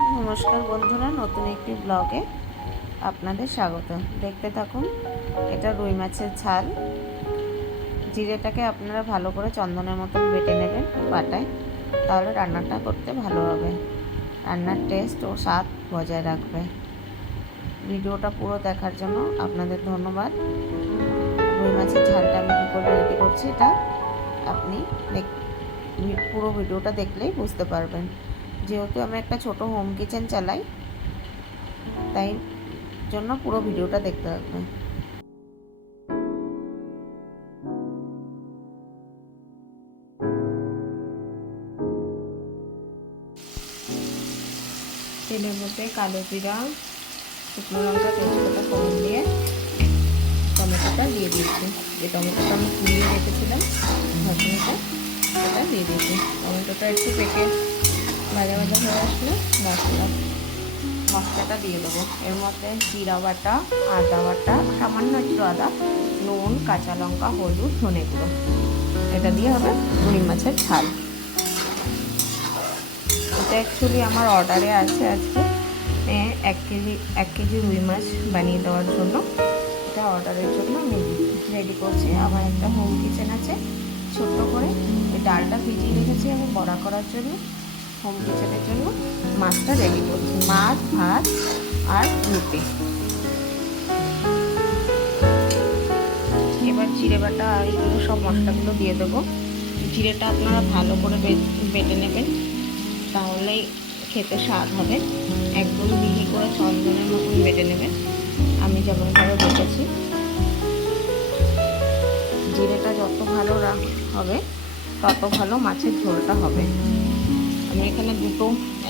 নমস্কার বন্ধুরা, নতুন একটি ব্লগে আপনাদের স্বাগত। দেখতে থাকুন। এটা রুই মাছের ঝাল। জিরেটাকে আপনারা ভালো করে চন্দনের মতন বেটে নেবেন পাটায়, তাহলে রান্নাটা করতে ভালো হবে, রান্নার টেস্ট ও স্বাদ বজায় রাখবে। ভিডিওটা পুরো দেখার জন্য আপনাদের ধন্যবাদ। রুই মাছের ঝালটা আমি কী করে রেডি করছি এটা আপনি পুরো ভিডিওটা দেখলেই বুঝতে পারবেন। যেহেতু আমি একটা ছোট হোম কিচেন চালাই, তাই জন্য পুরো ভিডিওটা দেখতে হবে। তেলের মধ্যে কালো জিরা, শুকনো লঙ্কা, তেজপাতা ফোড়ন দিয়ে টমেটোটা দিয়ে দিয়েছি। যে টমেটোটা আমি পুড়িয়ে রেখেছিলাম ভাজনিটা, সেটা দিয়ে দিয়েছি। টমেটোটা একটু পেকে ভাজা ভাজা হয়ে আসলে মশলাটা দিয়ে দেবো। এর মধ্যে জিরা বাটা, আদা বাটা, সামান্য একটু আদা, নুন, কাঁচা লঙ্কা, হলুদ, ধনে গুঁড়ো, এটা দিয়ে হবে রুই মাছের ঝাল। এটা অ্যাকচুয়ালি আমার অর্ডারে আছে আজকে 1 কেজি রুই মাছ বানিয়ে দেওয়ার জন্য। এটা অর্ডারের জন্য আমি রেডি করছি। আমার একটা হোম কিচেন আছে ছোট্ট করে, ওই ডালটা ভিজিয়ে রেখেছি আমি বড়া করার জন্য। হোম কিচেনের জন্য মাছটা রেডি করছি, মাছ, ভাত আর রুটি। এবার জিরে বাটা আর এইগুলো সব মশলাগুলো দিয়ে দেবো। জিরেটা আপনারা ভালো করে বেটে নেবেন, তাহলেই খেতে স্বাদ হবে। একদম মিহি করে চন্দনের মতন বেটে নেবেন, আমি যেমনভাবে বেটেছি। জিরেটা যত ভালো হবে তত ভালো মাছের ঝোলটা হবে। আমি এখানে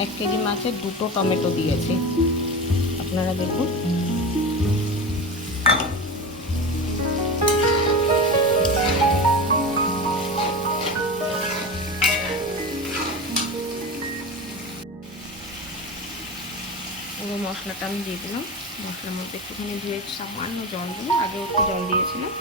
1 কেজি মাছের 2টো টমেটো দিয়েছি, আপনারা দেখুন। পুরো মশলাটা আমি দিয়ে দিলাম। মশলার মধ্যে একটুখানি ধুয়ে সামান্য জল দেবো, আগেও একটু জল দিয়েছিলাম।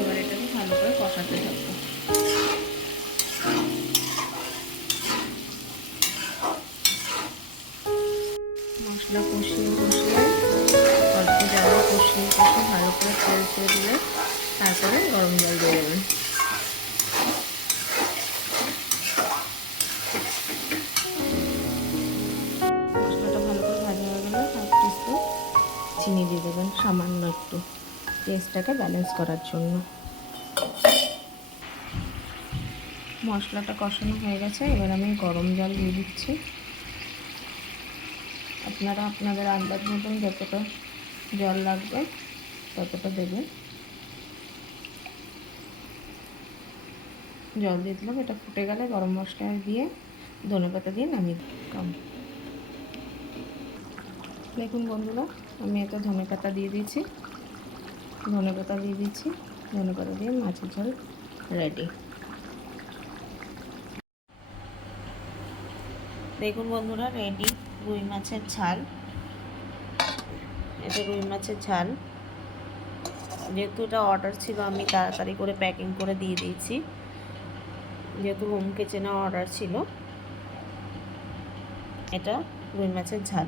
এবার এটাকে ভালো করে কষাতে থাকবো। মশলা কষিয়ে অল্প জলে কষিয়ে ভালো করে তেল ছেড়ে দিলে তারপরে গরম জল দিয়ে দেবেন। মশলাটা ভালো করে ভাজা হয়ে গেলে একটু চিনি দিয়ে দেবেন, সামান্য একটু, টেস্টটাকে ব্যালেন্স করার জন্য। মশলাটা কষানো হয়ে গেছে, এবার আমি গরম জল দিয়ে দিচ্ছি। আপনারা আপনাদের আন্দাজ মতন যতটা জল লাগবে ততটা দেবেন। জল দিয়ে দিলাম। এটা ফুটে গেলে গরম মশলা দিয়ে ধনেপাতা দিয়ে নামিয়ে দিলাম। দেখুন বন্ধুরা, আমি এটা ধনেপাতা দিয়ে দিয়েছি। ধনেপাতা দিয়ে মাছের ঝোল রেডি। দেখুন বন্ধুরা, রেডি রুই মাছের ঝাল। এটা রুই মাছের ঝাল। যেহেতু এটা অর্ডার ছিল, আমি তাড়াতাড়ি করে প্যাকিং করে দিয়ে দিয়েছি, যেহেতু হোম কিচেনে অর্ডার ছিল। এটা রুই মাছের ঝাল।